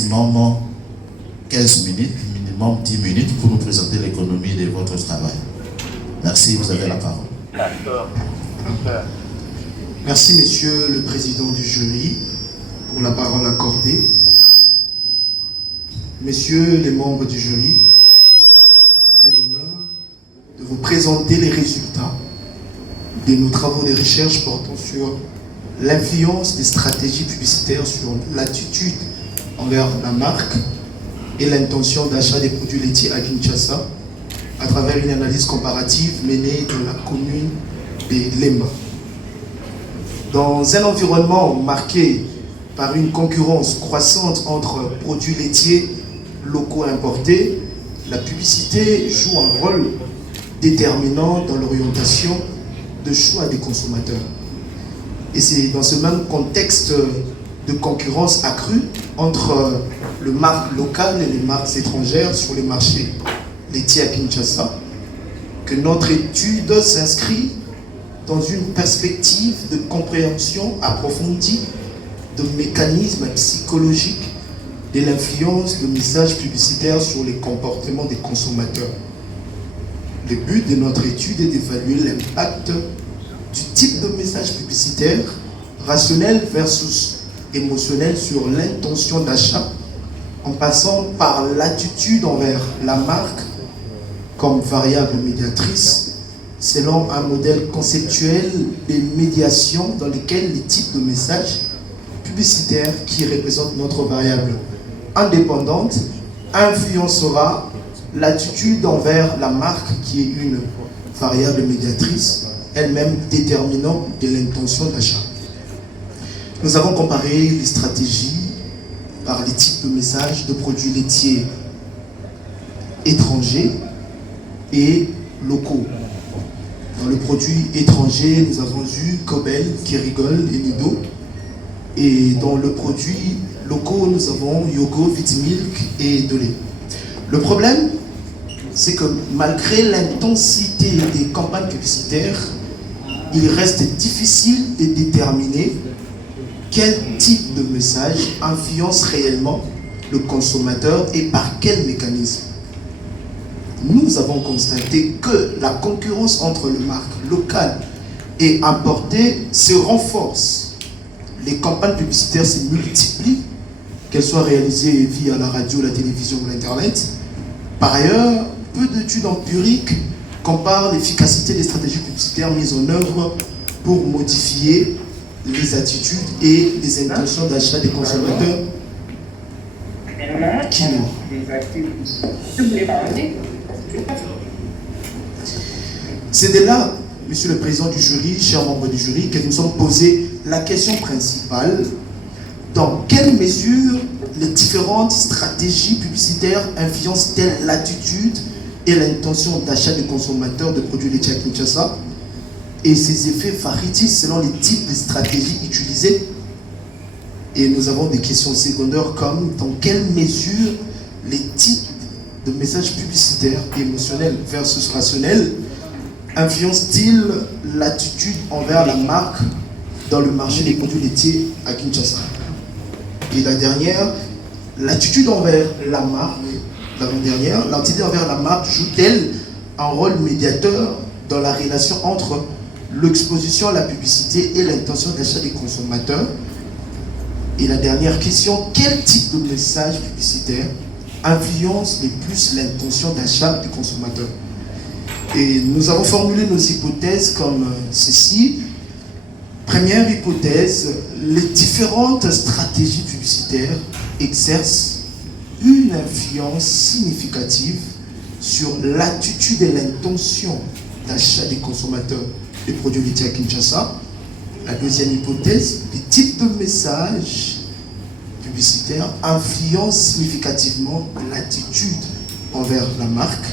maximum 15 minutes, minimum 10 minutes pour nous présenter l'économie de votre travail. Merci, vous avez la parole. D'accord. Merci, Monsieur le Président du jury, pour la parole accordée. Messieurs les membres du jury, j'ai l'honneur de vous présenter les résultats de nos travaux de recherche portant sur l'influence des stratégies publicitaires sur l'attitude envers la marque et l'intention d'achat des produits laitiers à Kinshasa à travers une analyse comparative menée dans la commune de Lemba. Dans un environnement marqué par une concurrence croissante entre produits laitiers locaux importés, la publicité joue un rôle déterminant dans l'orientation de choix des consommateurs. Et c'est dans ce même contexte de concurrence accrue entre les marques locales et les marques étrangères sur les marchés laitiers à Kinshasa que notre étude s'inscrit dans une perspective de compréhension approfondie de mécanismes psychologiques de l'influence de messages publicitaires sur les comportements des consommateurs. Le but de notre étude est d'évaluer l'impact du type de message publicitaire rationnel versus émotionnel sur l'intention d'achat en passant par l'attitude envers la marque comme variable médiatrice selon un modèle conceptuel de médiation dans lequel les types de messages publicitaires qui représentent notre variable indépendante influencera l'attitude envers la marque qui est une variable médiatrice, elle-même déterminant de l'intention d'achat. Nous avons comparé les stratégies par les types de messages de produits laitiers étrangers et locaux. Dans le produit étranger, nous avons eu Cobel, Kerigol et Nido. Et dans le produit locaux, nous avons Yogo, Vitimilk et Dolé. Le problème, c'est que malgré l'intensité des campagnes publicitaires, il reste difficile de déterminer quel type de message influence réellement le consommateur et par quel mécanisme. Nous avons constaté que la concurrence entre les marques locales et importées se renforce. Les campagnes publicitaires se multiplient, qu'elles soient réalisées via la radio, la télévision ou l'Internet. Par ailleurs, peu d'études empiriques comparent l'efficacité des stratégies publicitaires mises en œuvre pour modifier les attitudes et les intentions d'achat des consommateurs qui C'est de là, Monsieur le Président du jury, chers membres du jury, que nous sommes posé la question principale: dans quelle mesure les différentes stratégies publicitaires influencent-elles l'attitude et l'intention d'achat des consommateurs de produits laitiers à Kinshasa, et ces effets varient-ils selon les types de stratégies utilisées? Et nous avons des questions secondaires comme: dans quelle mesure les types de messages publicitaires émotionnels versus rationnels influencent-ils l'attitude envers la marque dans le marché des produits laitiers à Kinshasa? Et la dernière, l'attitude envers la marque, l'attitude envers la marque joue-t-elle un rôle médiateur dans la relation entre l'exposition à la publicité et l'intention d'achat des consommateurs? Et la dernière question, quel type de message publicitaire influence le plus l'intention d'achat du consommateur? Et nous avons formulé nos hypothèses comme ceci. Première hypothèse, les différentes stratégies publicitaires exercent une influence significative sur l'attitude et l'intention d'achat des consommateurs des produits laitiers à Kinshasa. La deuxième hypothèse, les types de messages publicitaires influencent significativement l'attitude envers la marque.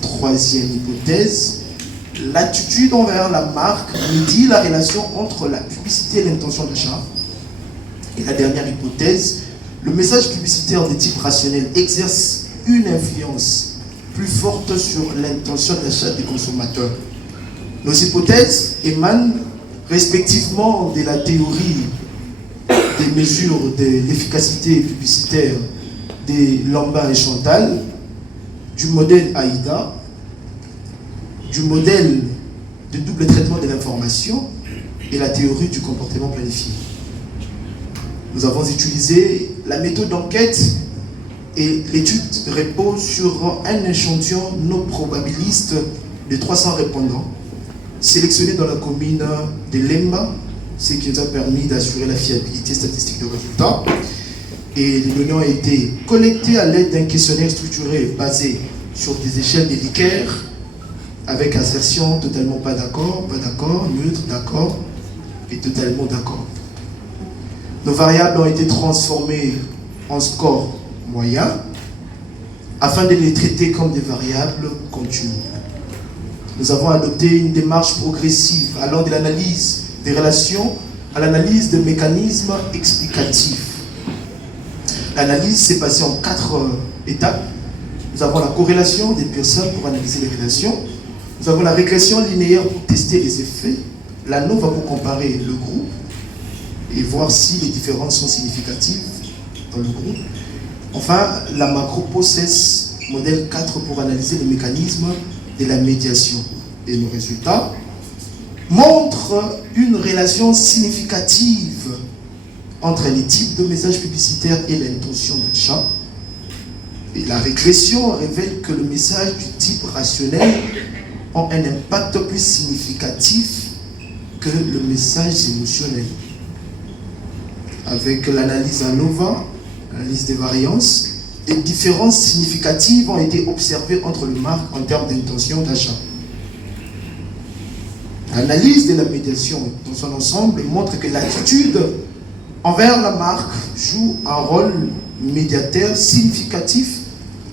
Troisième hypothèse, l'attitude envers la marque médie la relation entre la publicité et l'intention d'achat. Et la dernière hypothèse, le message publicitaire de type rationnel exerce une influence plus forte sur l'intention d'achat des consommateurs. Nos hypothèses émanent respectivement de la théorie des mesures de l'efficacité publicitaire des Lambin et Chantal, du modèle AIDA, du modèle de double traitement de l'information et la théorie du comportement planifié. Nous avons utilisé la méthode d'enquête et l'étude repose sur un échantillon non probabiliste de 300 répondants sélectionnés dans la commune de Lemba, ce qui nous a permis d'assurer la fiabilité statistique des résultats. Et les données ont été collectées à l'aide d'un questionnaire structuré basé sur des échelles de Likert avec assertion totalement pas d'accord, neutre, d'accord et totalement d'accord. Nos variables ont été transformées en score moyen afin de les traiter comme des variables continues. Nous avons adopté une démarche progressive allant de l'analyse des relations à l'analyse des mécanismes explicatifs. L'analyse s'est passée en 4 étapes. Nous avons la corrélation des personnes pour analyser les relations. Nous avons la régression linéaire pour tester les effets. L'ANOVA pour comparer le groupe et voir si les différences sont significatives dans le groupe. Enfin, la macro-process modèle 4 pour analyser les mécanismes de la médiation. Et nos résultats montrent une relation significative entre les types de messages publicitaires et l'intention d'achat. Et la régression révèle que le message du type rationnel a un impact plus significatif que le message émotionnel. Avec l'analyse ANOVA, l'analyse des variances, des différences significatives ont été observées entre les marques en termes d'intention d'achat. L'analyse de la médiation dans son ensemble montre que l'attitude envers la marque joue un rôle médiateur significatif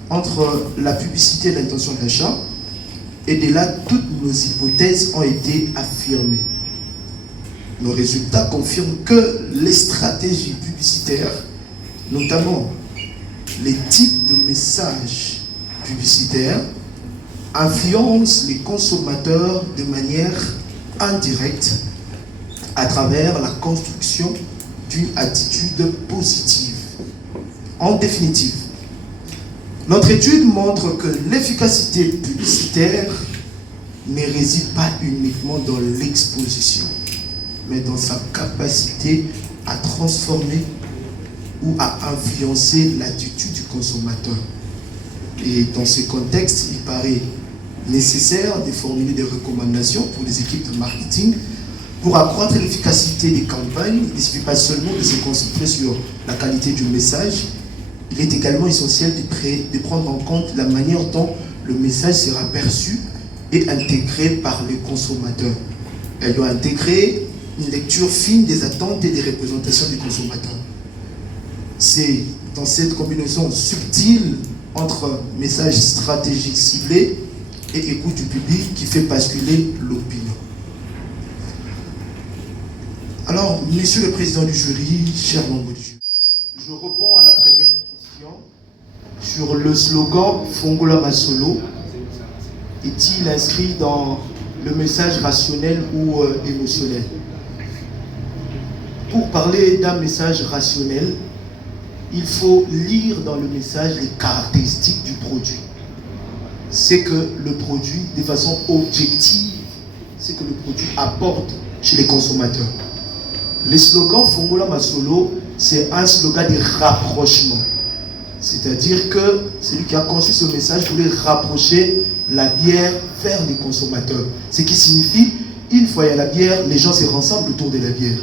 entre la publicité et l'intention d'achat, et de là, toutes nos hypothèses ont été affirmées. Nos résultats confirment que les stratégies publicitaires, notamment les types de messages publicitaires, influencent les consommateurs de manière indirecte à travers la construction d'une attitude positive. En définitive, notre étude montre que l'efficacité publicitaire ne réside pas uniquement dans l'exposition, mais dans sa capacité à transformer ou à influencer l'attitude du consommateur. Et dans ce contexte, il paraît nécessaire de formuler des recommandations pour les équipes de marketing pour accroître l'efficacité des campagnes. Il ne suffit pas seulement de se concentrer sur la qualité du message, il est également essentiel de prendre en compte la manière dont le message sera perçu et intégré par les consommateurs. Elle doit intégrer une lecture fine des attentes et des représentations des consommateurs. C'est dans cette combinaison subtile entre messages stratégiques ciblés et écoute du public qui fait basculer l'opinion. Alors, Monsieur le Président du jury, chers membres du jury, je réponds à la première question sur le slogan « Fongola Masolo ». Est-il inscrit dans le message rationnel ou émotionnel? Pour parler d'un message rationnel, il faut lire dans le message les caractéristiques du produit. C'est que le produit, de façon objective, c'est que le produit apporte chez les consommateurs. Le slogan Fongola Masolo, c'est un slogan de rapprochement. C'est-à-dire que celui qui a conçu ce message voulait rapprocher la bière vers les consommateurs. Ce qui signifie, une fois il y a la bière, les gens se rassemblent autour de la bière.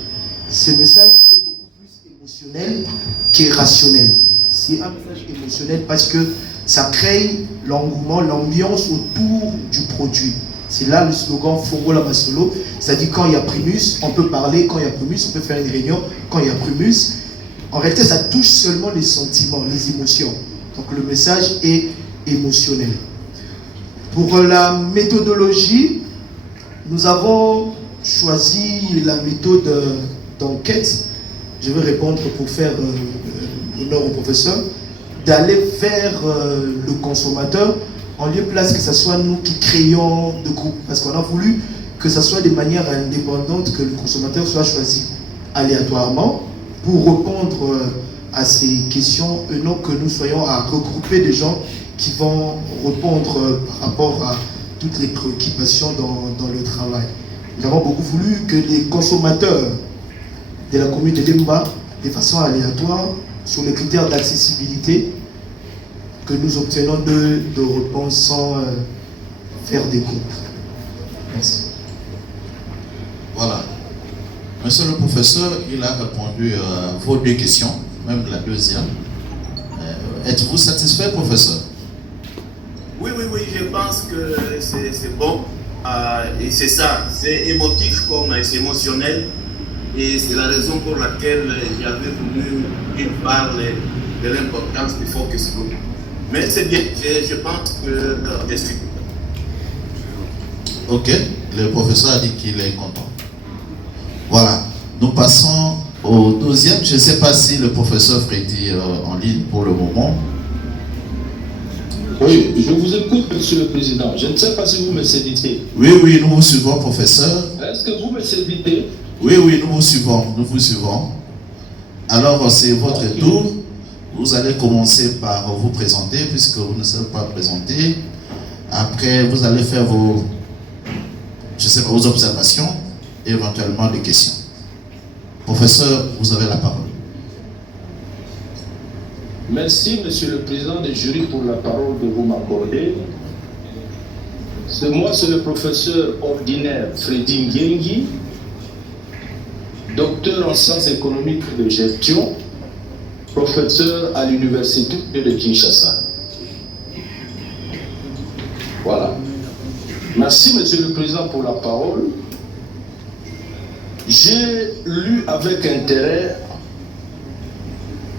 Ce message est beaucoup plus émotionnel que rationnel. C'est un message émotionnel parce que ça crée l'engouement, l'ambiance autour du produit. C'est là le slogan Fongola Masolo. C'est-à-dire quand il y a Primus, on peut parler, quand il y a Primus, on peut faire une réunion, quand il y a Primus. En réalité, ça touche seulement les sentiments, les émotions. Donc le message est émotionnel. Pour la méthodologie, nous avons choisi la méthode d'enquête. Je vais répondre pour faire honneur au professeur, d'aller vers le consommateur en lieu de place que ce soit nous qui créons de groupe. Parce qu'on a voulu que ce soit de manière indépendante, que le consommateur soit choisi aléatoirement. pour répondre à ces questions, et non que nous soyons à regrouper des gens qui vont répondre par rapport à toutes les préoccupations dans le travail. Nous avons beaucoup voulu que les consommateurs de la commune de Demba, de façon aléatoire, sur les critères d'accessibilité, que nous obtenons de réponses sans faire des groupes. Merci. Voilà. Monsieur le professeur, il a répondu à vos deux questions, même la deuxième. Êtes-vous satisfait, professeur? Oui, je pense que c'est bon. Et c'est ça, c'est émotif comme c'est émotionnel. Et c'est la raison pour laquelle j'avais voulu qu'il parle de l'importance du focus group. Mais c'est bien, je pense que je suis. Ok, le professeur a dit qu'il est content. Voilà, nous passons au deuxième. Je ne sais pas si le professeur Freddy est en ligne pour le moment. Oui, je vous écoute, Monsieur le Président. Je ne sais pas si vous me séditez. Oui, nous vous suivons, professeur. Est-ce que vous me séditez? Oui, nous vous suivons. Alors, c'est votre tour. Vous allez commencer par vous présenter, puisque vous ne savez pas présenter. Après, vous allez faire vos observations et éventuellement des questions. Professeur, vous avez la parole. Merci, Monsieur le Président du jury, pour la parole que vous m'accordez. Moi, c'est le professeur ordinaire Freddy Ngengi, docteur en sciences économiques et de gestion, professeur à l'université de Kinshasa. Voilà. Merci, Monsieur le Président, pour la parole. J'ai lu avec intérêt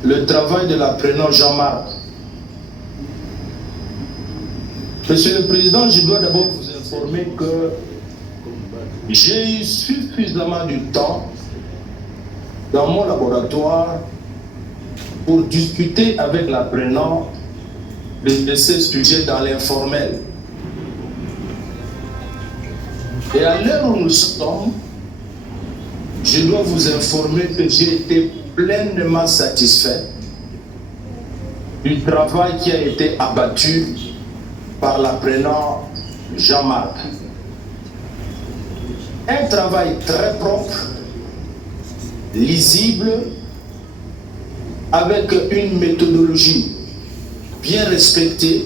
le travail de l'apprenant Jean-Marc. Monsieur le Président, je dois d'abord vous informer que j'ai eu suffisamment de temps dans mon laboratoire pour discuter avec l'apprenant de ces sujets dans l'informel. Et à l'heure où nous sommes, je dois vous informer que j'ai été pleinement satisfait du travail qui a été abattu par l'apprenant Jean-Marc. Un travail très propre, lisible, avec une méthodologie bien respectée,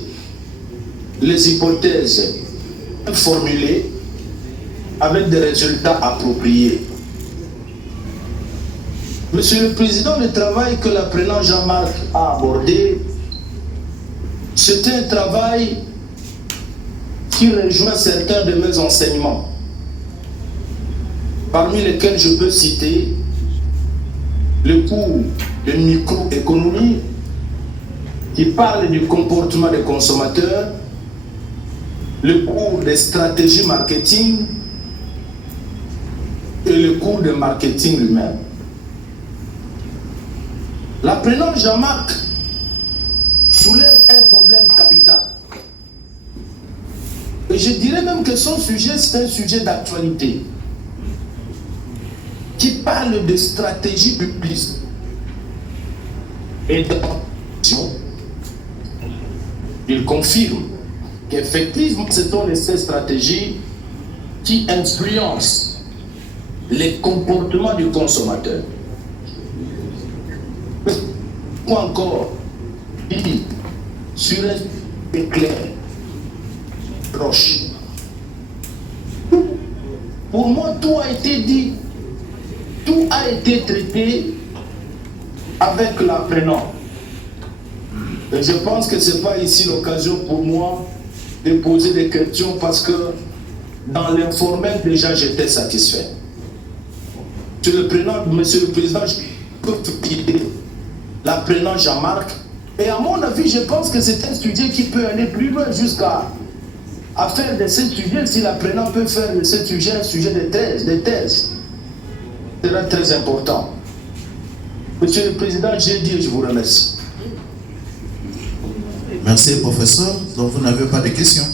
les hypothèses formulées, avec des résultats appropriés. Monsieur le Président, le travail que l'apprenant Jean-Marc a abordé, c'est un travail qui rejoint certains de mes enseignements, parmi lesquels je peux citer le cours de microéconomie qui parle du comportement des consommateurs, le cours de stratégie marketing et le cours de marketing lui-même. L'apprenant Jean-Marc soulève un problème capital. Et je dirais même que son sujet, c'est un sujet d'actualité qui parle de stratégie publique et d'action. Il confirme qu'effectivement, ce sont ces stratégies qui influencent les comportements du consommateur. Ou encore, dit sur un éclair proche. Pour moi, tout a été dit, tout a été traité avec l'apprenant. Et je pense que ce n'est pas ici l'occasion pour moi de poser des questions parce que dans l'informel, déjà, j'étais satisfait. Monsieur le Président, je peux filer l'apprenant Jean-Marc. Et à mon avis, je pense que c'est un sujet qui peut aller plus loin jusqu'à faire de ce sujet, si l'apprenant peut faire de ce sujet un sujet de thèse, c'est là très important. Monsieur le Président, j'ai dit et je vous remercie. Merci, professeur. Donc, vous n'avez pas de questions?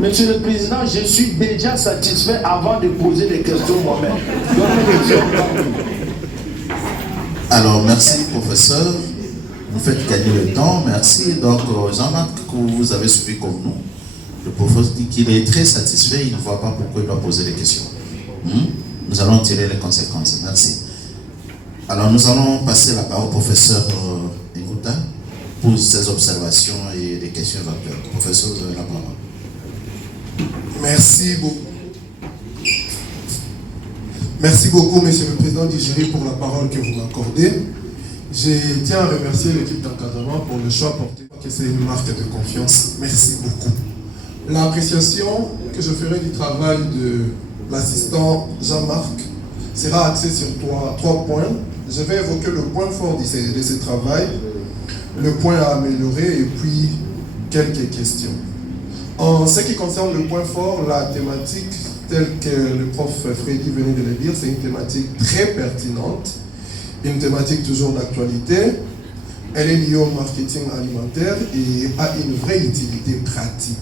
Monsieur le Président, je suis déjà satisfait avant de poser les questions moi-même. Alors, merci, professeur. Vous faites gagner le temps. Merci. Donc, Jean-Marc, que vous avez suivi comme nous, le professeur dit qu'il est très satisfait. Il ne voit pas pourquoi il doit poser des questions. Nous allons tirer les conséquences. Merci. Alors, nous allons passer la parole au professeur Ngouta pour ses observations et des questions éventuelles. Professeur, vous avez la parole. Merci beaucoup. Merci beaucoup, Monsieur le Président du jury, pour la parole que vous m'accordez. Je tiens à remercier l'équipe d'encadrement pour le choix porté, que c'est une marque de confiance. Merci beaucoup. L'appréciation que je ferai du travail de l'assistant Jean-Marc sera axée sur trois points. Je vais évoquer le point fort de ce travail, le point à améliorer et puis quelques questions. En ce qui concerne le point fort, la thématique, telle que le prof Freddy venait de le dire, c'est une thématique très pertinente, une thématique toujours d'actualité. Elle est liée au marketing alimentaire et a une vraie utilité pratique.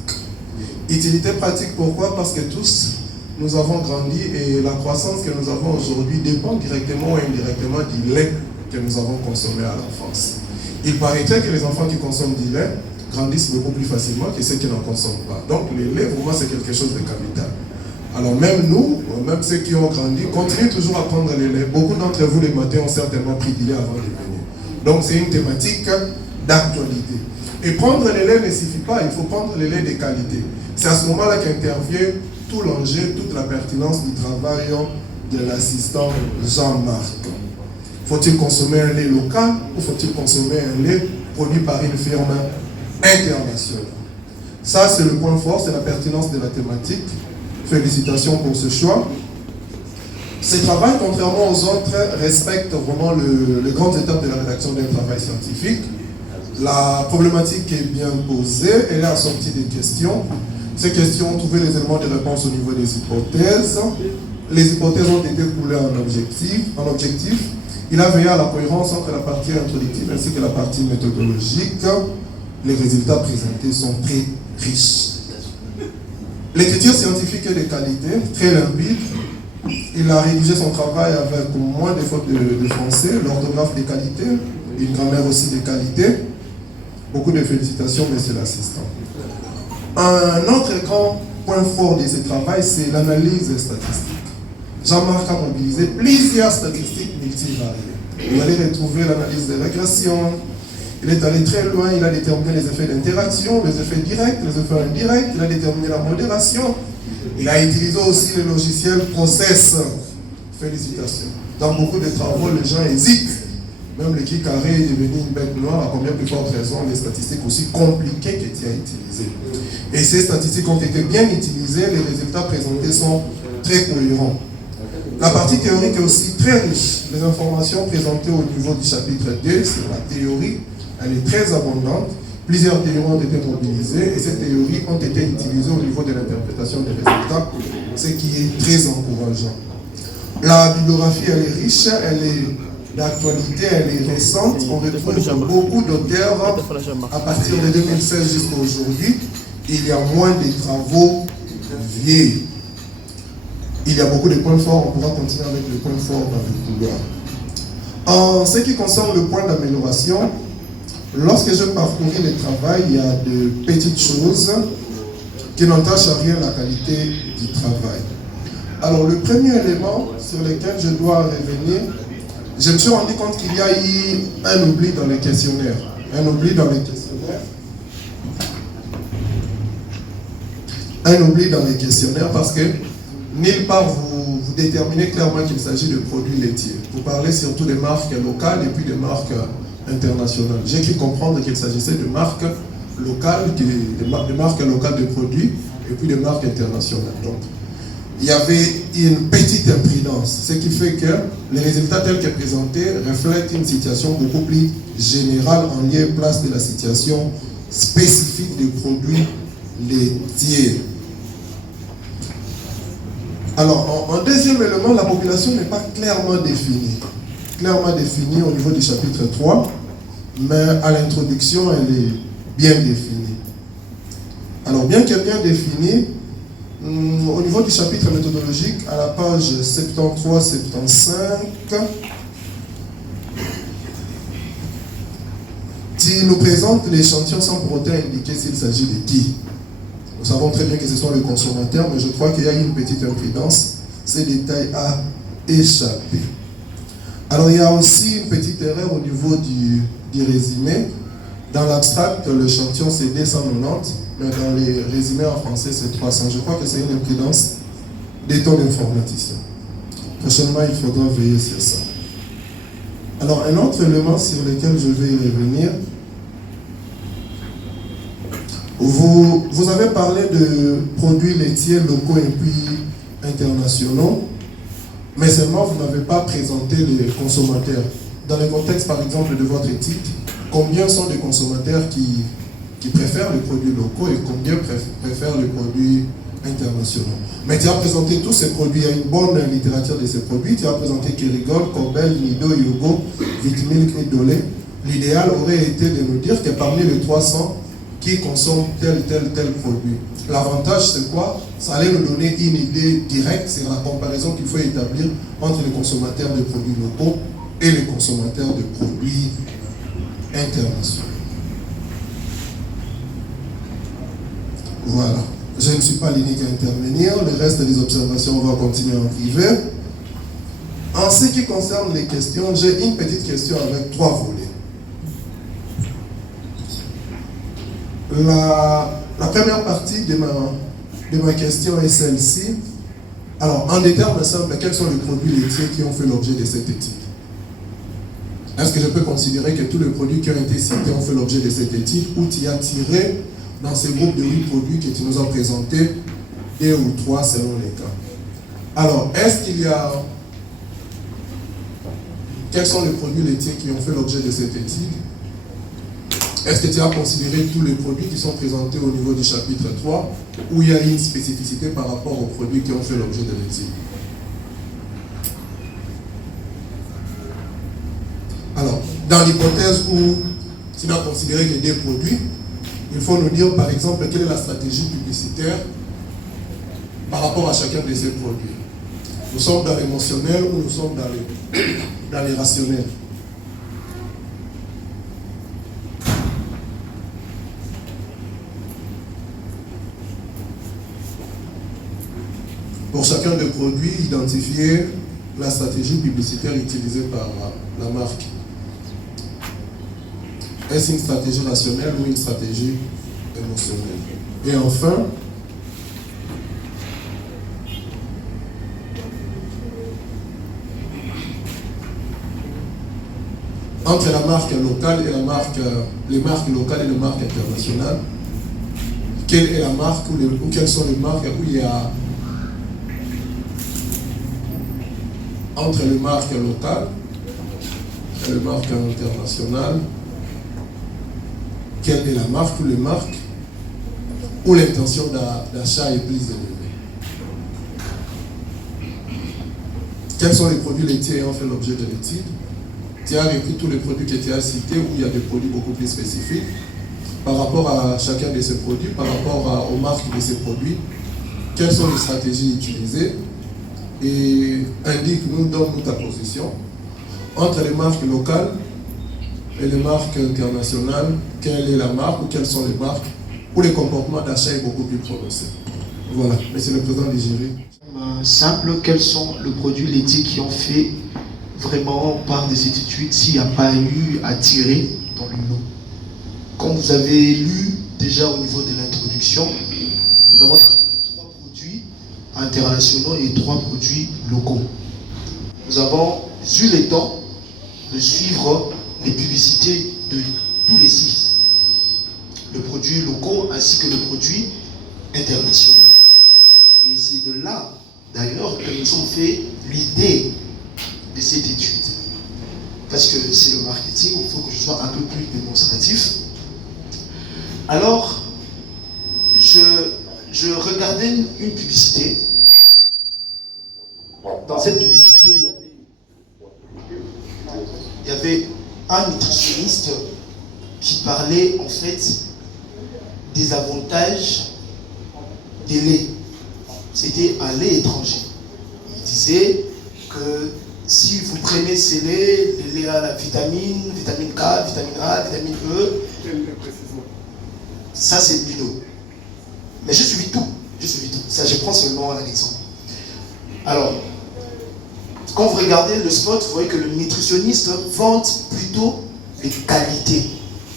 Utilité pratique, pourquoi? Parce que tous, nous avons grandi et la croissance que nous avons aujourd'hui dépend directement ou indirectement du lait que nous avons consommé à l'enfance. Il paraîtrait que les enfants qui consomment du lait grandissent beaucoup plus facilement que ceux qui n'en consomment pas. Donc le lait, pour moi, c'est quelque chose de capital. Alors même nous, même ceux qui ont grandi, continuent toujours à prendre le lait. Beaucoup d'entre vous, les matins, ont certainement pris du lait avant de venir. Donc c'est une thématique d'actualité. Et prendre le lait ne suffit pas, il faut prendre le lait de qualité. C'est à ce moment-là qu'intervient tout l'enjeu, toute la pertinence du travail de l'assistant Jean-Marc. Faut-il consommer un lait local ou faut-il consommer un lait produit par une firme internationale? Ça, c'est le point fort, c'est la pertinence de la thématique. Félicitations pour ce choix. Ce travail, contrairement aux autres, respecte vraiment les grandes étapes de la rédaction d'un travail scientifique. La problématique est bien posée, elle est assortie des questions. Ces questions ont trouvé les éléments de réponse au niveau des hypothèses. Les hypothèses ont été coulées en objectif. Il a veillé à la cohérence entre la partie introductive ainsi que la partie méthodologique. Les résultats présentés sont très riches. L'écriture scientifique est de qualité, très limpide. Il a rédigé son travail avec moins de fautes de français, l'orthographe de qualité, une grammaire aussi de qualité. Beaucoup de félicitations, monsieur l'assistant. Un autre grand point fort de ce travail, c'est l'analyse statistique. Jean-Marc a mobilisé plusieurs statistiques multivariées. Vous allez retrouver l'analyse de régression. Il est allé très loin, il a déterminé les effets d'interaction, les effets directs, les effets indirects, il a déterminé la modération. Il a utilisé aussi le logiciel Process. Félicitations. Dans beaucoup de travaux, les gens hésitent. Même le qui carré est devenu une bête noire, à combien plus forte raison les statistiques aussi compliquées que tu as utilisées. Et ces statistiques ont été bien utilisées, les résultats présentés sont très cohérents. La partie théorique est aussi très riche. Les informations présentées au niveau du chapitre 2 sur la théorie, elle est très abondante. Plusieurs théories ont été mobilisées et ces théories ont été utilisées au niveau de l'interprétation des résultats, ce qui est très encourageant. La bibliographie, elle est riche, elle est d'actualité, elle est récente. On retrouve beaucoup d'auteurs à partir de 2016 jusqu'à aujourd'hui. Il y a moins de travaux vieux. Il y a beaucoup de points forts, on pourra continuer avec les points forts dans le couloir. En ce qui concerne le point d'amélioration, lorsque je parcouris le travail, il y a de petites choses qui n'entachent à rien la qualité du travail. Alors le premier élément sur lequel je dois revenir, je me suis rendu compte qu'il y a eu un oubli dans les questionnaires. Un oubli dans les questionnaires. Un oubli dans les questionnaires parce que nulle part vous déterminez clairement qu'il s'agit de produits laitiers. Vous parlez surtout des marques locales et puis des marques internationales. J'ai cru comprendre qu'il s'agissait de marques locales, de marques locales de produits et puis des marques internationales. Donc, il y avait une petite imprudence, ce qui fait que les résultats tels que présentés reflètent une situation beaucoup plus générale en lieu et place de la situation spécifique des produits laitiers. Alors, en deuxième élément, la population n'est pas clairement définie. Clairement définie au niveau du chapitre 3, mais à l'introduction, elle est bien définie. Alors, bien qu'elle est bien définie, Au niveau du chapitre méthodologique, à la page 73-75, il nous présente l'échantillon sans pour autant indiquer s'il s'agit de qui. Nous savons très bien que ce sont les consommateurs, mais je crois qu'il y a une petite imprudence. Ces détails à échapper. Alors, il y a aussi une petite erreur au niveau du résumé. Dans l'abstract, l'échantillon c'est 290, mais dans les résumés en français, c'est 300. Je crois que c'est une imprudence des taux d'informaticien. Prochainement, il faudra veiller sur ça. Alors, un autre élément sur lequel je vais y revenir. Vous avez parlé de produits laitiers locaux et puis internationaux, mais seulement vous n'avez pas présenté les consommateurs. Dans le contexte, par exemple, de votre éthique, combien sont des consommateurs qui préfèrent les produits locaux et combien préfèrent les produits internationaux? Mais tu as présenté tous ces produits, il y a une bonne littérature de ces produits. Tu as présenté Kerrygold, Korbel, Nido, Yogo, Vitmilk et Dolé. L'idéal aurait été de nous dire que parmi les 300 qui consomment tel produit. L'avantage, c'est quoi? Ça allait nous donner une idée directe sur la comparaison qu'il faut établir entre les consommateurs de produits locaux et les consommateurs de produits internationaux. Voilà. Je ne suis pas l'unique à intervenir. Le reste des observations, on va continuer en privé. En ce qui concerne les questions, j'ai une petite question avec 3 volets. La première partie de ma question est celle-ci. Alors, en des termes simples, quels sont les produits laitiers qui ont fait l'objet de cette étude? Est-ce que je peux considérer que tous les produits qui ont été cités ont fait l'objet de cette étude, ou tu as tiré dans ces groupes de 8 produits que tu nous as présentés 2 ou 3 selon les cas? Alors, est-ce qu'il y a... Quels sont les produits laitiers qui ont fait l'objet de cette étude? Est-ce que tu as considéré tous les produits qui sont présentés au niveau du chapitre 3, où il y a une spécificité par rapport aux produits qui ont fait l'objet de l'étude? Alors, dans l'hypothèse où tu n'as considéré que des produits, il faut nous dire par exemple quelle est la stratégie publicitaire par rapport à chacun de ces produits. Nous sommes dans l'émotionnel ou nous sommes dans les rationnels? Pour chacun des produits, identifier la stratégie publicitaire utilisée par la marque. Est-ce une stratégie rationnelle ou une stratégie émotionnelle? Et enfin, entre la marque locale et les marques locales et les marques internationales, quelle est la marque ou quelles sont les marques où il y a entre les marques locales et les marques internationales, quelle est la marque ou les marques où l'intention d'achat est plus élevée? Quels sont les produits laitiers ayant fait l'objet de l'étude? Tu as repris tous les produits que tu as cités, où il y a des produits beaucoup plus spécifiques. Par rapport à chacun de ces produits, par rapport aux marques de ces produits, quelles sont les stratégies utilisées? Et donne-nous ta position. Entre les marques locales et les marques internationales, quelle est la marque ou quelles sont les marques où le comportement d'achat est beaucoup plus prononcé? Voilà, monsieur le président du jury. Simple, quels sont les produits laitiers qui ont fait vraiment part de cette étude s'il n'y a pas eu à tirer dans le lot? Comme vous avez lu déjà au niveau de l'introduction, nous avons travaillé 3 produits internationaux et 3 produits locaux. Nous avons eu le temps de suivre les publicités de tous les 6, le produit locaux ainsi que le produit international. Et c'est de là, d'ailleurs, que nous avons fait l'idée de cette étude. Parce que c'est le marketing, il faut que je sois un peu plus démonstratif. Alors, je regardais une publicité. Dans cette publicité, il y avait un nutritionniste qui parlait en fait des avantages des laits. c'était un lait étranger. Il disait que si vous prenez ces laits, les laits à la vitamine K, vitamine A, vitamine E, ça c'est Milo. Mais je suivis tout. Ça, je prends seulement un exemple. Alors, quand vous regardez le spot, vous voyez que le nutritionniste vante plutôt les qualités.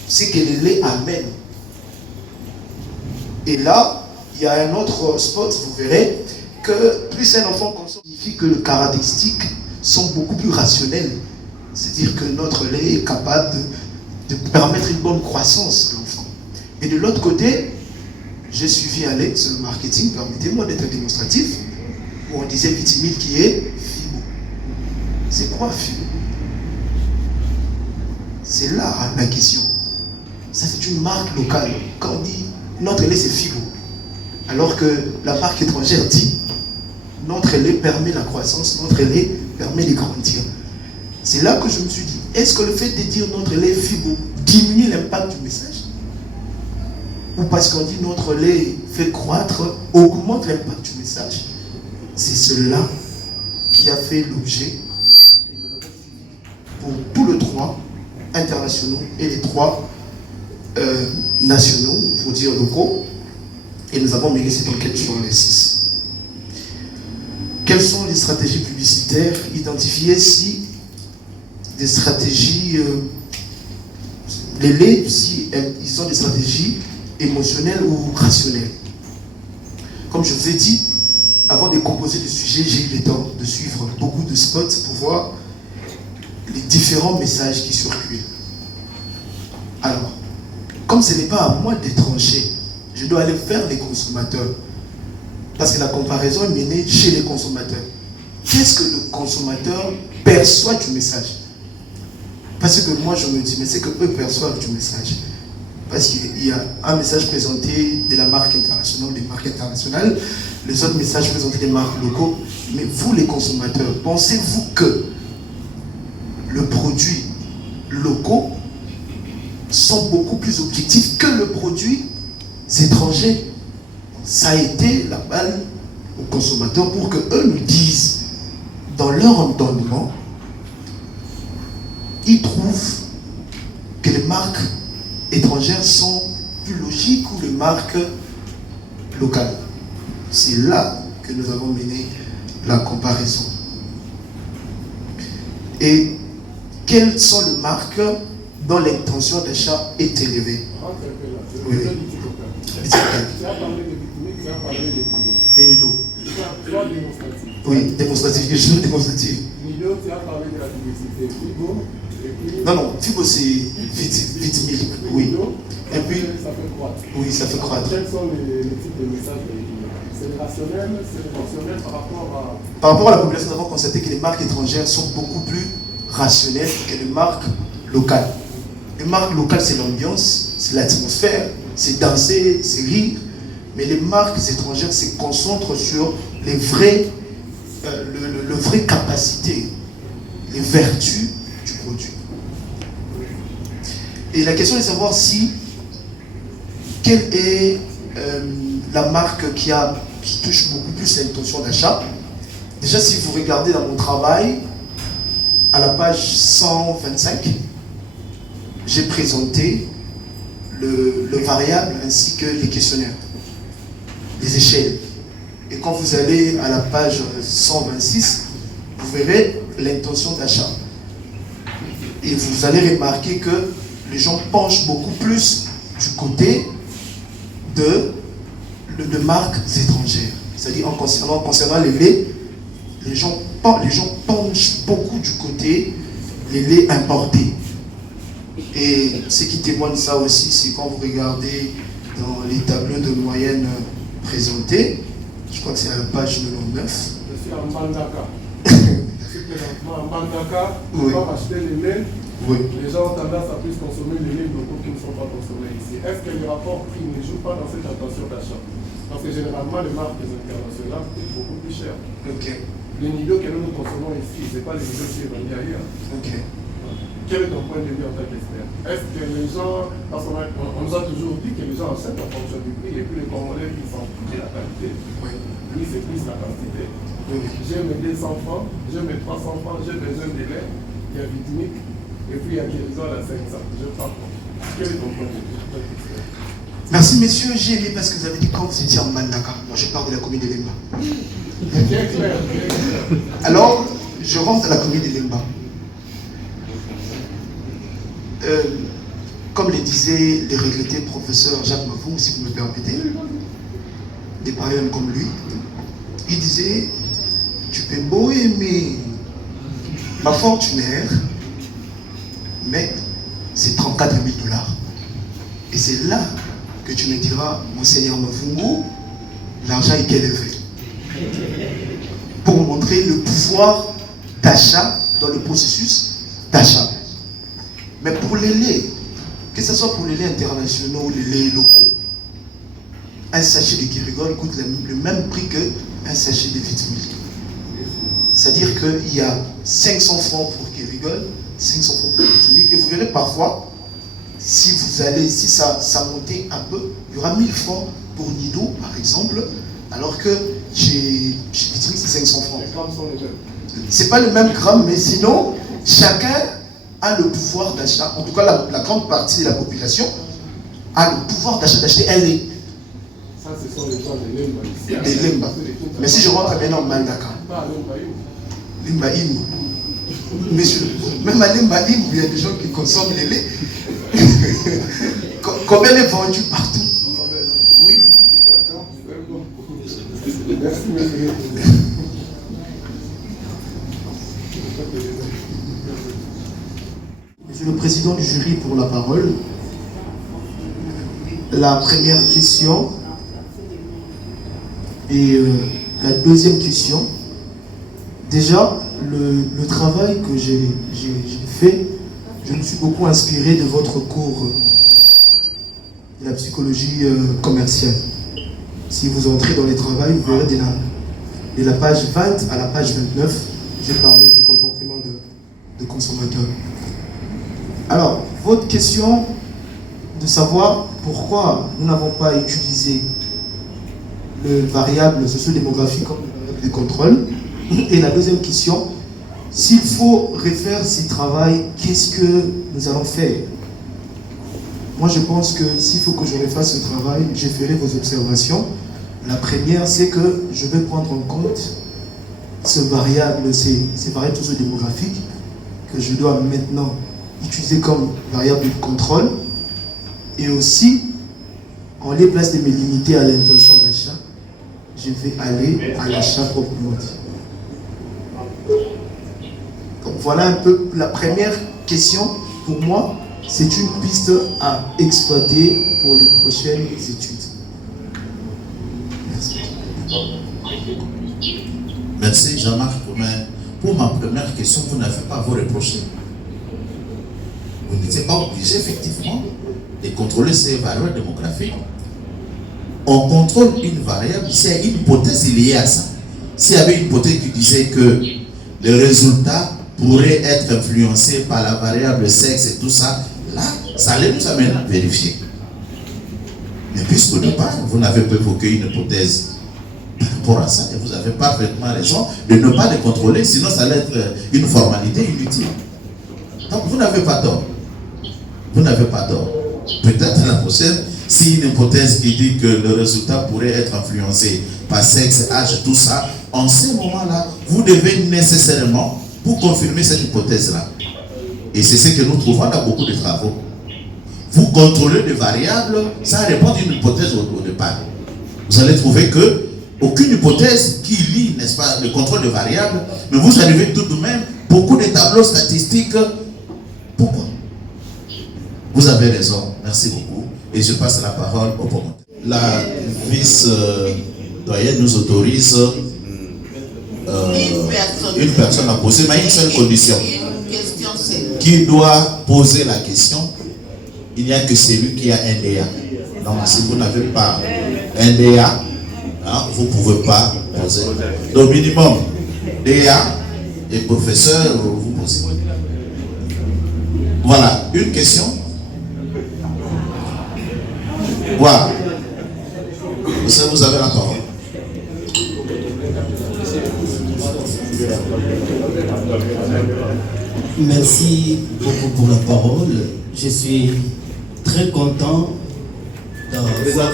C'est que les laits amènent. Et là, il y a un autre spot, vous verrez, que plus un enfant consomme, signifie que les caractéristiques sont beaucoup plus rationnelles. C'est-à-dire que notre lait est capable de permettre une bonne croissance à l'enfant. Et de l'autre côté, j'ai suivi un lait sur le marketing, permettez-moi d'être démonstratif, où on disait vitamine qui est Fibo. C'est quoi Fibo? C'est là la question. Ça c'est une marque locale. Quand on dit notre lait c'est Fibo, alors que la marque étrangère dit notre lait permet la croissance, notre lait permet de grandir. C'est là que je me suis dit, est-ce que le fait de dire notre lait Fibo diminue l'impact du message? Ou parce qu'on dit notre lait fait croître, augmente l'impact du message? C'est cela qui a fait l'objet pour tous les 3 internationaux et les 3 nationaux, pour dire locaux, et nous avons mené cette enquête sur les 6. Quelles sont les stratégies publicitaires? Identifier si des stratégies, les laits, si ils ont des stratégies émotionnelles ou rationnelles. Comme je vous ai dit, avant de composer le sujet, j'ai eu le temps de suivre beaucoup de spots pour voir les différents messages qui circulent. Alors, comme ce n'est pas à moi de trancher, je dois aller vers les consommateurs. Parce que la comparaison est menée chez les consommateurs. Qu'est-ce que le consommateur perçoit du message? Parce que moi je me dis, mais c'est que eux perçoivent du message. Parce qu'il y a un message présenté de la marque internationale, des marques internationales, les autres messages présentés des marques locaux. Mais vous les consommateurs, pensez-vous que le produit locaux sont beaucoup plus objectifs que le produit étranger? Ça a été la balle aux consommateurs pour qu'eux nous disent, dans leur entendement, ils trouvent que les marques étrangères sont plus logiques ou les marques locales. C'est là que nous avons mené la comparaison. Et quelles sont les marques dont l'intention d'achat est élevée? Oui. Tu as parlé de vitamine, tu as parlé de Nido. Oui, démonstratif, quelque chose de démonstratif. Nido, tu as parlé de la publicité. Fibo, et puis... Non, Fibo c'est vitamine, oui. Nido, et puis... ça fait croître. Oui, ça fait croître. Quels sont les types de messages véhiculés? C'est rationnel, c'est émotionnel par rapport à... Par rapport à la population, nous avons constaté que les marques étrangères sont beaucoup plus rationnelles que les marques locales. Les marques locales, c'est l'ambiance, c'est l'atmosphère, c'est danser, c'est rire. Mais les marques étrangères se concentrent sur les vraies capacités, les vertus du produit. Et la question est de savoir quelle est la marque qui touche beaucoup plus l'intention d'achat. Déjà, si vous regardez dans mon travail, à la page 125, j'ai présenté le variable ainsi que les questionnaires, les échelles. Et quand vous allez à la page 126, vous verrez l'intention d'achat. Et vous allez remarquer que les gens penchent beaucoup plus du côté de marques étrangères. C'est-à-dire en concernant les laits, les gens penchent beaucoup du côté les laits importés. Et ce qui témoigne ça aussi, c'est quand vous regardez dans les tableaux de moyenne présentés, je crois que c'est à la page 99. Je suis en Mbandaka. Je suis présentement en Mbandaka. Oui. Pour acheter les laits, Oui. les gens ont tendance à plus consommer les laits locaux qui ne sont pas consommés ici. Est-ce que le rapport prix ne joue pas dans cette intention d'achat? Parce que généralement, les marques internationales coûtent beaucoup plus cher. Ok. Les niveaux que nous consommons ici, ce n'est pas les niveaux qui sont vendus ailleurs. Ok. quel est ton point de vue en tant qu'expert? Est-ce que les gens, parce qu'on nous a toujours dit que les gens enseignent en fonction du prix, et puis les Congolais qui sont de la qualité, lui c'est plus la quantité. J'ai mes 200 francs, j'ai mes 300 francs, j'ai besoin de lait, il y a Vitimic, et puis il y a guérison à 500. Je parle. Quel est ton point de vue? Merci messieurs, j'ai aimé parce que vous avez dit quand vous étiez en Mandaka. Moi je parle de la commune de Lemba. Bien clair, bien clair. Alors, je rentre dans la commune de Lemba. Comme le disait le regretté professeur Jacques Mafou, si vous me permettez, des païens comme lui, il disait, tu peux beau aimer ma fortunaire, mais c'est 34 000 $. Et c'est là que tu me diras, Monseigneur Mafou, l'argent est élevé. Pour montrer le pouvoir d'achat dans le processus d'achat. Mais pour les laits, que ce soit pour les laits internationaux ou les laits locaux, un sachet de Kérigol coûte le même prix qu'un sachet de Vitimic. C'est-à-dire qu'il y a 500 francs pour Kérigol, 500 francs pour Vitimic, et vous verrez parfois, si ça montait un peu, il y aura 1000 francs pour Nido, par exemple, alors que chez Vitimic, c'est 500 francs. Les grammes sont les mêmes. C'est pas le même gramme, mais sinon, chacun a le pouvoir d'achat, en tout cas la grande partie de la population a le pouvoir d'achat d'acheter un lait. Ça, ce sont les gens de Lemba ici. Des Lemba. Mais si je rentre maintenant en Mandaka, Pas à Lemba, Lemba Im. Monsieur, même à Lemba Im, il y a des gens qui consomment les laits. Combien elle est vendue partout? oui. D'accord, c'est bon. Merci, monsieur. Monsieur le président du jury pour la parole. La première question et la deuxième question. Déjà, le travail que j'ai fait, je me suis beaucoup inspiré de votre cours de la psychologie commerciale. Si vous entrez dans les travaux, vous verrez de la page 20 à la page 29, j'ai parlé du comportement de consommateur. Alors, votre question de savoir pourquoi nous n'avons pas utilisé le variable socio-démographique comme variable de contrôle. Et la deuxième question, s'il faut refaire ce travail, qu'est-ce que nous allons faire? Moi, je pense que s'il faut que je refasse ce travail, je ferai vos observations. La première, c'est que je vais prendre en compte ces variables socio-démographiques que je dois maintenant utiliser comme variable de contrôle, et aussi, en les place de me limiter à l'intention d'achat, je vais aller à l'achat proprement dit. Donc voilà un peu la première question. Pour moi, c'est une piste à exploiter pour les prochaines études. Merci. Merci Jean-Marc. Pour ma première question, vous n'avez pas à vous reprocher. Vous n'étiez pas obligé effectivement de contrôler ces valeurs démographiques. On contrôle une variable, c'est une hypothèse liée à ça. S'il y avait une hypothèse qui disait que les résultats pourraient être influencés par la variable sexe et tout ça, là, ça allait nous amener à vérifier. Mais puisqu'au départ, vous n'avez pas évoqué une hypothèse par rapport à ça, et vous avez parfaitement raison de ne pas les contrôler, sinon ça allait être une formalité inutile. Donc vous n'avez pas tort. Vous n'avez pas tort. Peut-être la prochaine, si une hypothèse qui dit que le résultat pourrait être influencé par sexe, âge, tout ça, en ce moment-là, vous devez nécessairement, pour confirmer cette hypothèse-là, et c'est ce que nous trouvons dans beaucoup de travaux, vous contrôlez des variables sans répondre à une hypothèse au départ. Vous allez trouver que aucune hypothèse qui lie, n'est-ce pas, le contrôle de variables, mais vous arrivez tout de même beaucoup de tableaux statistiques. Pourquoi? Vous avez raison, merci beaucoup. Et je passe la parole au promoteur. La vice-doyenne nous autorise une personne à poser, mais une seule condition. Qui doit poser la question? Il n'y a que celui qui a un DA. Donc si vous n'avez pas un DA, hein, vous ne pouvez pas poser. Donc minimum DA et professeur, vous posez. Voilà, une question. Voilà. Vous avez la parole. Merci beaucoup pour la parole. Je suis très content d'avoir...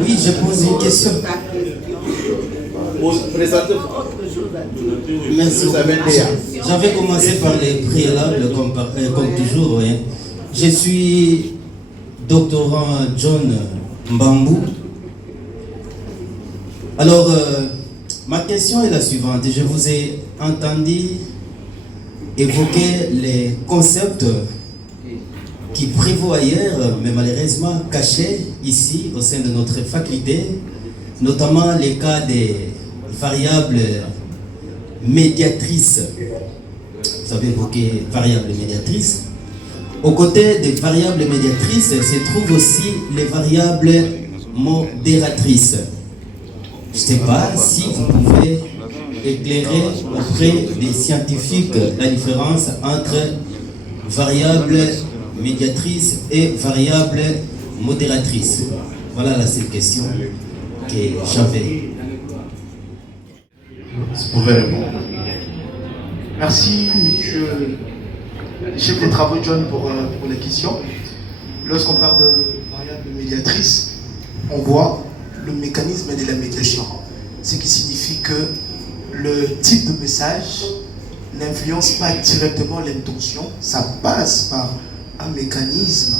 Oui, je pose une question. Merci. J'avais commencé par les préalables comme toujours. Hein. Je suis doctorant John Mbambou. Alors, ma question est la suivante. Je vous ai entendu évoquer les concepts qui prévaut ailleurs, mais malheureusement cachés ici au sein de notre faculté, notamment les cas des variables médiatrices. Vous avez évoqué variables médiatrices. Aux côtés des variables médiatrices se trouvent aussi les variables modératrices. Je ne sais pas si vous pouvez éclairer auprès des scientifiques la différence entre variables médiatrices et variables modératrices. Voilà la seule question que j'avais. Vous pouvez répondre. Merci, monsieur le chef des travaux John pour la question. Lorsqu'on parle de variable médiatrice, on voit le mécanisme de la médiation, ce qui signifie que le type de message n'influence pas directement l'intention, ça passe par un mécanisme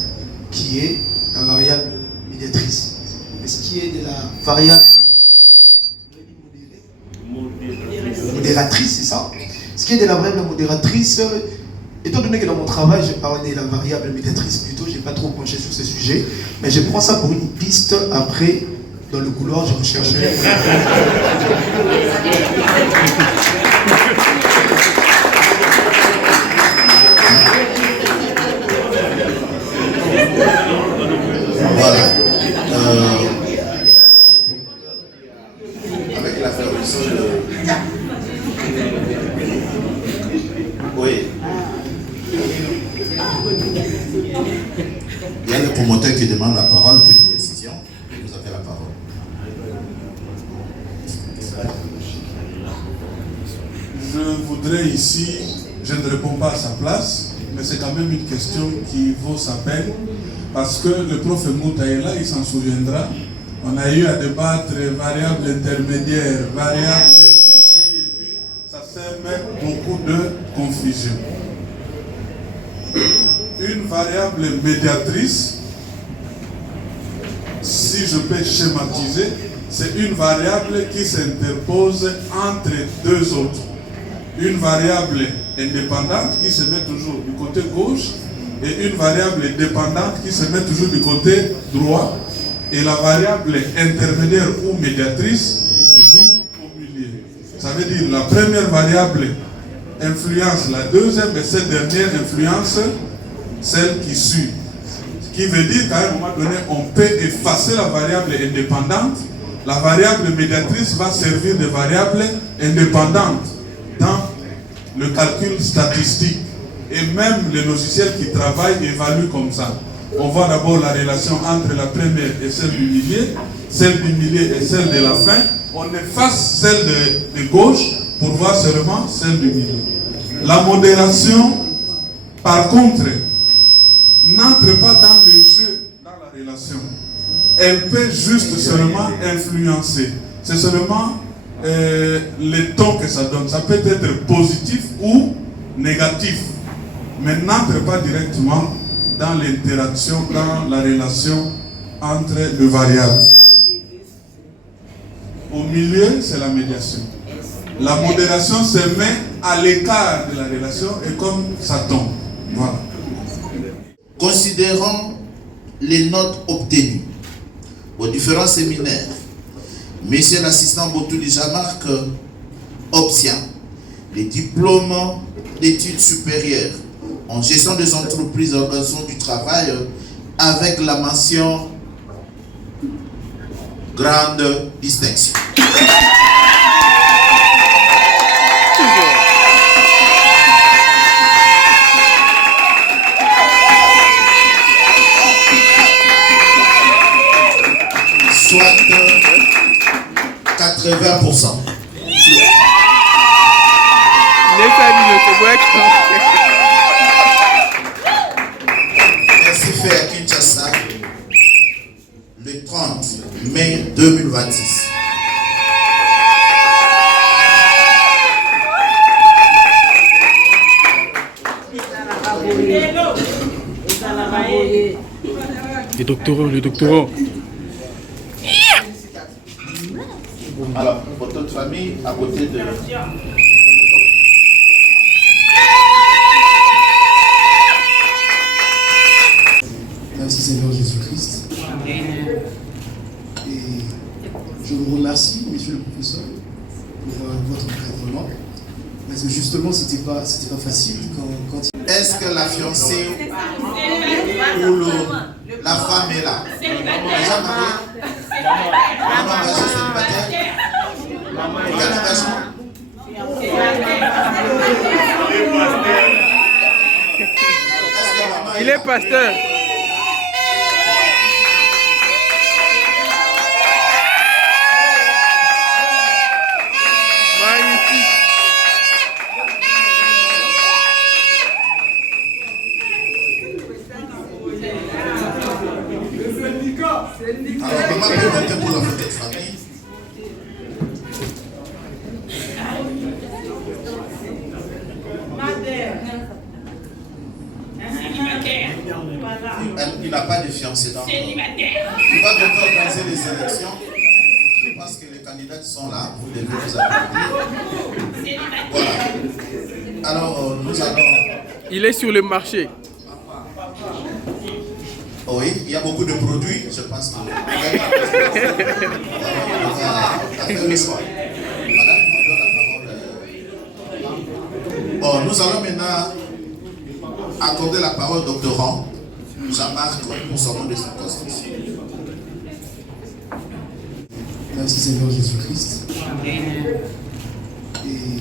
qui est la variable médiatrice. Mais ce qui est de la variable modératrice, c'est ça. Ce qui est de la variable modératrice, étant donné que dans mon travail, je parle de la variable médiatrice plutôt, je n'ai pas trop penché sur ce sujet, mais je prends ça pour une piste. Après, dans le couloir, je rechercherai. Voilà. Avec la fermeture de... Oui. Il y a le promoteur qui demande la parole pour une décision. Vous avez la parole. Je voudrais ici, je ne réponds pas à sa place, mais c'est quand même une question qui vaut sa peine, parce que le prof Mouta est là, il s'en souviendra. On a eu à débattre variables intermédiaires, variables ceci, et puis ça sème beaucoup de confusion. Une variable médiatrice, si je peux schématiser, c'est une variable qui s'interpose entre deux autres. Une variable indépendante qui se met toujours du côté gauche et une variable dépendante qui se met toujours du côté droit. Et la variable intermédiaire ou médiatrice joue au milieu. Ça veut dire la première variable influence la deuxième et cette dernière influence celle qui suit. Ce qui veut dire qu'à un moment donné, on peut effacer la variable indépendante. La variable médiatrice va servir de variable indépendante dans le calcul statistique. Et même les logiciels qui travaillent évaluent comme ça. On voit d'abord la relation entre la première et celle du milieu et celle de la fin. On efface celle de gauche pour voir seulement celle du milieu. La modération, par contre, n'entre pas dans le jeu, dans la relation. Elle peut juste seulement influencer. C'est seulement le ton que ça donne. Ça peut être positif ou négatif, mais n'entre pas directement dans l'interaction, dans la relation entre les variables. Au milieu, c'est la médiation. La modération se met à l'écart de la relation et comme ça tombe. Voilà. Considérons les notes obtenues aux différents séminaires. Monsieur l'assistant Botouli Jean-Marc obtient les diplômes d'études supérieures en gestion des entreprises et organisation du travail avec la mention grande distinction. 100%. Merci fait à Kinshasa le 30 mai 2026. Les doctorants. Alors, pour toute famille, à côté de... Merci Seigneur Jésus-Christ. Et je vous remercie, monsieur le professeur, pour votre encadrement. Parce que justement, c'était pas facile quand Est-ce que la fiancée ou la femme est là? Déjà mariée? Maman engagée célibataire? Quel engagement? Il est pasteur. Magnifique. Alors, comment permettre pour la petite famille? Il n'a pas de fiancé donc. Il va bientôt organiser les élections. Je pense que les candidats sont là pour les vous applaudir. Voilà. Alors, nous allons... Il est sur le marché. Oui, il y a beaucoup de produits, je pense que... On va faire le choix. Madame, on donne la parole. Bon, nous allons maintenant accorder la parole au doctorant Jean-Marc pour son nom de circonstance. Merci Seigneur Jésus-Christ. Et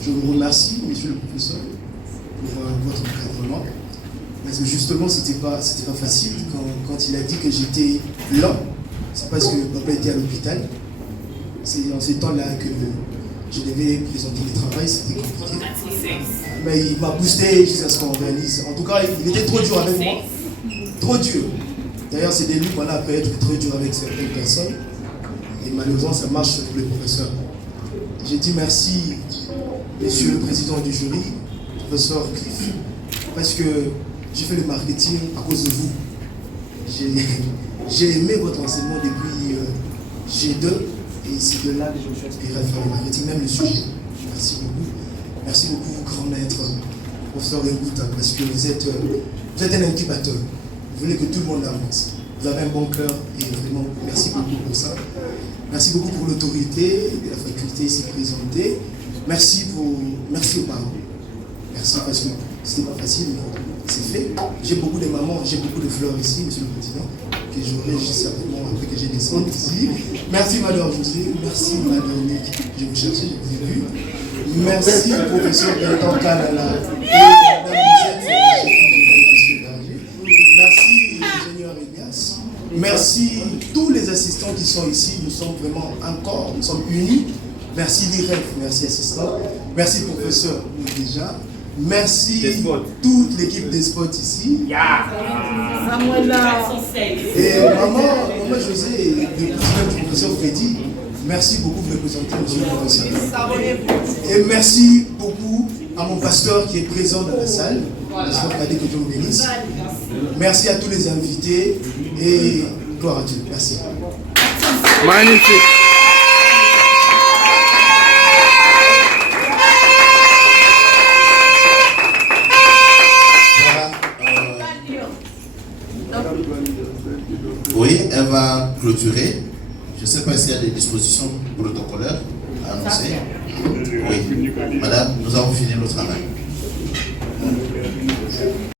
je vous remercie, monsieur le professeur, pour votre encadrement. Parce que justement, c'était pas facile quand il a dit que j'étais lent. C'est parce que papa était à l'hôpital. C'est en ces temps-là que je devais présenter le travail, c'était compliqué. Mais il m'a boosté jusqu'à ce qu'on organise. En tout cas, il était trop dur avec moi. Trop dur. D'ailleurs, c'est de lui qu'on a appris à être très dur avec certaines personnes. Et malheureusement, ça marche pour les professeurs. J'ai dit merci, monsieur le président du jury, professeur Cliff, parce que j'ai fait le marketing à cause de vous. J'ai aimé votre enseignement depuis G2 et c'est de là que je me suis inspiré à faire le marketing, même le sujet. Merci beaucoup. Merci beaucoup, grand maître, professeur Ngouta, parce que vous êtes un incubateur. Vous voulez que tout le monde avance. Vous avez un bon cœur et vraiment, merci beaucoup pour ça. Merci beaucoup pour l'autorité de la faculté ici présentée. Merci aux parents. Merci parce que c'était pas facile, mais c'est fait. J'ai beaucoup de mamans, j'ai beaucoup de fleurs ici, monsieur le président, que j'aurai certainement après que j'ai descendu ici. Merci madame José, merci madame Nick, je vous cherchais, je vous ai vu. Merci professeur Gaëtan Kanala et madame merci ingénieur Elias. Merci tous les assistants qui sont ici, nous sommes vraiment nous sommes unis. Merci l'IREF, merci assistant. Merci professeur déjà. Merci toute l'équipe des spots ici. Et maman José, le président du professeur Freddy, merci beaucoup de représenter monsieur le professeur. Et merci beaucoup à mon pasteur qui est présent dans la salle. Pasteur Kadé, que Dieu vous bénisse. Merci à tous les invités et gloire à Dieu. Merci. Magnifique. Oui, elle va clôturer. Je ne sais pas s'il y a des dispositions protocolaires à annoncer. Oui, madame, nous avons fini le travail.